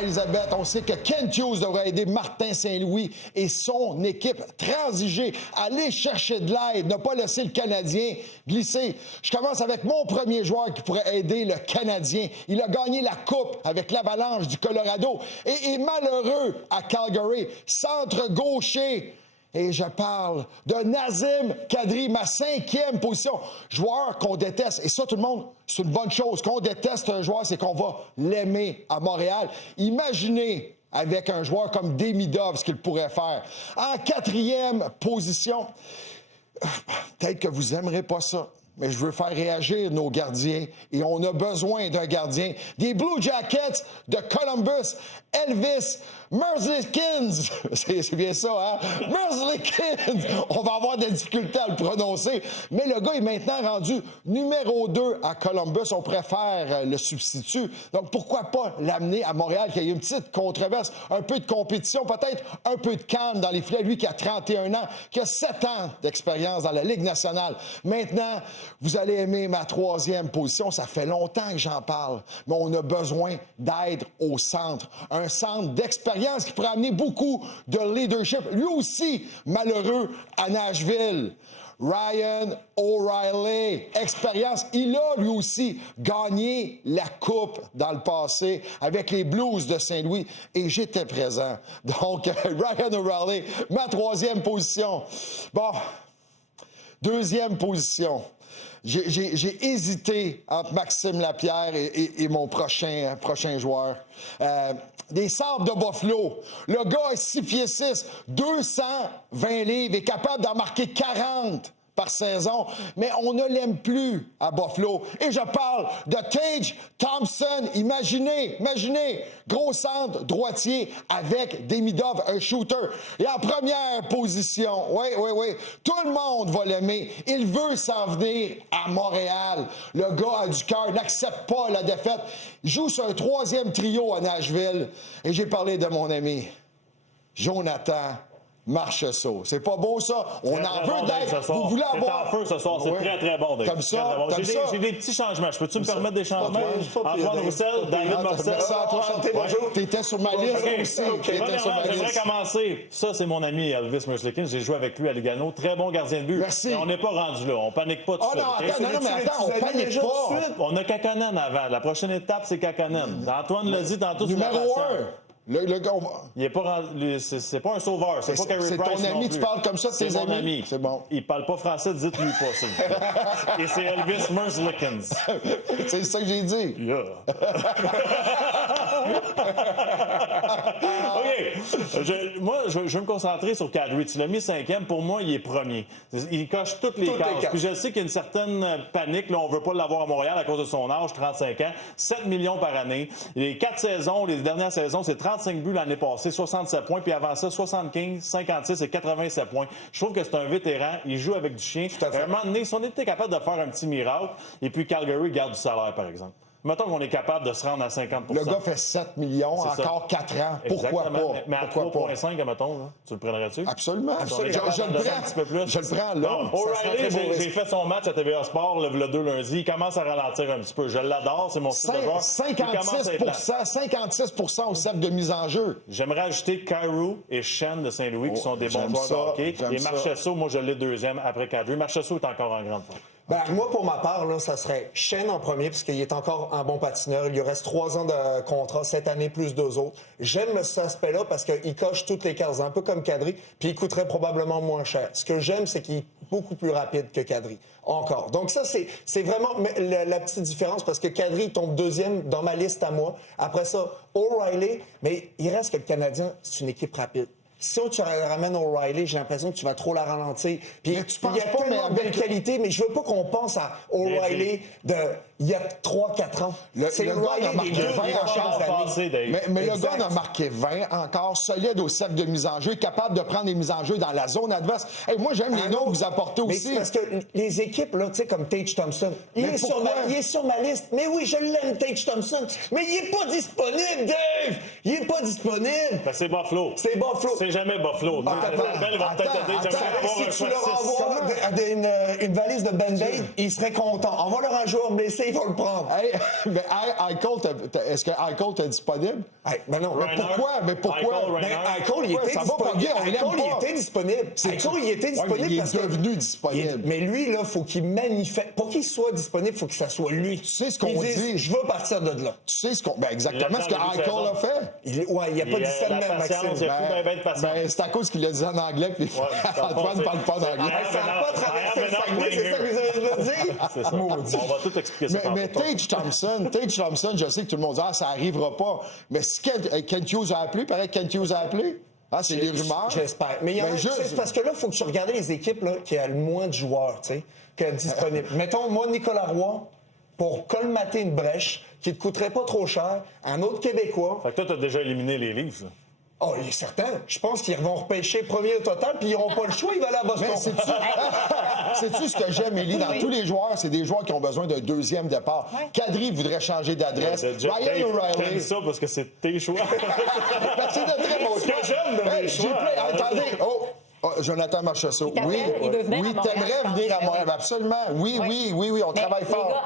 Elisabeth, on sait que Kent Hughes devrait aider Martin Saint-Louis et son équipe transiger, aller chercher de l'aide, ne pas laisser le Canadien glisser. Je commence avec mon premier joueur qui pourrait aider le Canadien. Il a gagné la Coupe avec l'Avalanche du Colorado et est malheureux à Calgary, centre gaucher. Et je parle de Nazem Kadri, ma 5e position. Joueur qu'on déteste. Et ça, tout le monde, c'est une bonne chose. Qu'on déteste un joueur, c'est qu'on va l'aimer à Montréal. Imaginez avec un joueur comme Demidov ce qu'il pourrait faire. En 4e position, peut-être que vous n'aimerez pas ça, mais je veux faire réagir nos gardiens et on a besoin d'un gardien. Des Blue Jackets de Columbus, Elvis Merzlikins. C'est bien ça, hein? Merzlikins! On va avoir des difficultés à le prononcer. Mais le gars est maintenant rendu numéro 2 à Columbus. On préfère le substitut. Donc, pourquoi pas l'amener à Montréal, qu'il y ait une petite controverse, un peu de compétition, peut-être un peu de calme dans les filets. Lui qui a 31 ans, qui a 7 ans d'expérience dans la Ligue nationale. Maintenant, vous allez aimer ma 3e position. Ça fait longtemps que j'en parle. Mais on a besoin d'aide au centre. Un centre d'expérience qui pourrait amener beaucoup de leadership. Lui aussi, malheureux à Nashville. Ryan O'Reilly, expérience. Il a, lui aussi, gagné la Coupe dans le passé avec les Blues de Saint-Louis et j'étais présent. Donc, Ryan O'Reilly, ma 3e position. Bon, 2e position. J'ai hésité entre Maxime Lapierre et mon prochain joueur. Des Sabres de Buffalo. Le gars est 6 pieds 6, 220 livres, est capable d'en marquer 40 par saison, mais on ne l'aime plus à Buffalo. Et je parle de Tage Thompson. Imaginez, gros centre droitier avec Demidov, un shooter. Et en première position, oui, tout le monde va l'aimer. Il veut s'en venir à Montréal. Le gars a du cœur, n'accepte pas la défaite. Il joue sur un 3e trio à Nashville. Et j'ai parlé de mon ami, Jonathan Marchessault. C'est pas beau, ça? On très, en très veut bon d'être. Vous voulez avoir... C'est en feu ce soir. C'est très, très bon, Dave. Comme ça, bon. comme ça. J'ai des petits changements. Je peux-tu me permettre des changements? Antoine Roussel, David Marcel. Merci, Antoine. Bonjour. T'étais sur ma liste aussi. J'aimerais commencer. Ça, c'est mon ami Elvis Merzlikins. J'ai joué avec lui à Lugano. Très bon gardien de but. Merci. Mais on n'est pas rendu là. On panique pas tout de suite. Non, mais attends, on panique pas. On a Kakanen avant. La prochaine étape, c'est Kakanen. Antoine l'a dit tantôt. Numéro 1. Le gars, il est pas c'est pas un sauveur, c'est pas Carey Price. C'est ton ami, tu parles comme ça de tes amis. C'est mon ami. C'est bon. Il parle pas français, dites-lui pas ça. Et c'est Elvis Merzlikins. C'est ça que j'ai dit. Yeah. OK. Moi, je vais me concentrer sur Kadri. Tu l'as mis 5e. Pour moi, il est premier. Il coche toutes les cases. Puis je sais qu'il y a une certaine panique. Là, on veut pas l'avoir à Montréal à cause de son âge, 35 ans. 7 millions par année. Les 4 saisons, les dernières saisons, c'est 35 buts l'année passée, 67 points. Puis avant ça, 75, 56 et 87 points. Je trouve que c'est un vétéran. Il joue avec du chien. À un moment donné, si on était capable de faire un petit miracle, et puis Calgary garde du salaire, par exemple. Mettons qu'on est capable de se rendre à 50 %. Le gars fait 7 millions, encore 4 ans. Pourquoi pas? Mais à 3,5, mettons, là, tu le prendrais-tu? Absolument. Je le prends. Un petit peu plus. Je le prends là. O'Reilly, j'ai fait son match à TVA Sport le 2 lundi. Il commence à ralentir un petit peu. Je l'adore, c'est mon style de joueur. 56 au cercle de mise en jeu. J'aimerais ajouter Kyrou et Shen de Saint-Louis, qui sont des bons joueurs de hockey. Et Marchessault, moi, je l'ai 2e après Kadri. Marchessault est encore en grande forme. Moi, pour ma part, là, ça serait Shen en premier, parce qu'il est encore un bon patineur. Il lui reste 3 ans de contrat cette année, plus 2 autres. J'aime cet aspect-là parce qu'il coche toutes les cases, un peu comme Kadri, puis il coûterait probablement moins cher. Ce que j'aime, c'est qu'il est beaucoup plus rapide que Kadri. Encore. Donc ça, c'est vraiment la petite différence, parce que Kadri tombe 2e dans ma liste à moi. Après ça, O'Reilly, mais il reste que le Canadien, c'est une équipe rapide. Si tu ramènes O'Reilly, j'ai l'impression que tu vas trop la ralentir. Puis il y a tellement de belles qualités, mais je veux pas qu'on pense à O'Reilly il y a 3-4 ans. C'est le gars a marqué 20 mais le gars en a marqué 20, encore solide au cercle de mise en jeu, capable de prendre des mises en jeu dans la zone adverse. Hey, moi, j'aime les noms que vous apportez aussi. Mais parce que les équipes, là, tu sais, comme Tage Thompson, il est sur ma liste. Mais oui, je l'aime, Tage Thompson. Mais il est pas disponible, Dave! Il est pas disponible. Ben, c'est Buffalo. C'est Buffalo. C'est jamais Buffalo. Si tu leur envoies une valise de Band-Aid, ils seraient contents. On va leur un joueur blessé, ils vont le prendre. Hey, mais Eichel, est-ce que Eichel t'es disponible? Hey, ben non, Mais pourquoi? Mais pourquoi? Eichel, Ben, Reinhardt. Eichel, il était Ça va pas bien, on l'aime Eichel, il pas. était disponible. Eichel, il était Ouais, disponible mais il parce est que... devenu disponible. Mais lui, là, faut qu'il manifeste. Pour qu'il soit disponible, faut que ça soit lui. Tu sais ce qu'on Il dise, dit. je veux partir de là. Tu sais ce qu'on. Ben exactement Il ce que a changé de Eichel saison. a fait. Il n'y a pas dit ça de la même, patience, Maxime. il y a plus ben de patience. Ben, c'est à cause qu'il l'a dit en anglais, puis Antoine ne parle pas d'anglais. Hey, ça n'a pas traversé le Saguenay, c'est ça que vous avez déjà dit? C'est ça. Maudit. On va tout expliquer ça. Mais Tage Thompson, je sais que tout le monde dit « Ah, ça n'arrivera pas ». Mais si Kent Hughes a appelé, pareil, Kent Hughes a appelé. Ah, c'est des rumeurs. J'espère. Mais il y en a, c'est parce que là, il faut que tu regardes les équipes là, qui ont le moins de joueurs, tu sais, qui sont disponibles. Mettons, moi, Nicolas Roy, pour colmater une brèche qui ne te coûterait pas trop cher, un autre Québécois. Fait que toi, t'as déjà éliminé les Leafs. là. Oh, il est certain. Je pense qu'ils vont repêcher premier au total, puis ils n'auront pas le choix, ils vont aller à Boston. Mais sais-tu ce que j'aime, Élie? Dans tous les joueurs, c'est des joueurs qui ont besoin d'un deuxième départ. Kadri voudrait changer d'adresse. Ryan O'Reilly. T'aimes ça parce que c'est tes choix. Ben, c'est de très bons Ce que choix. j'aime de mes J'ai choix. plein- Attendez, Jonathan Marchessault. Il t'appelle, il veut venir à Montréal, t'aimerais je pense. venir à Montréal. Absolument. Oui, on Mais travaille les fort. gars,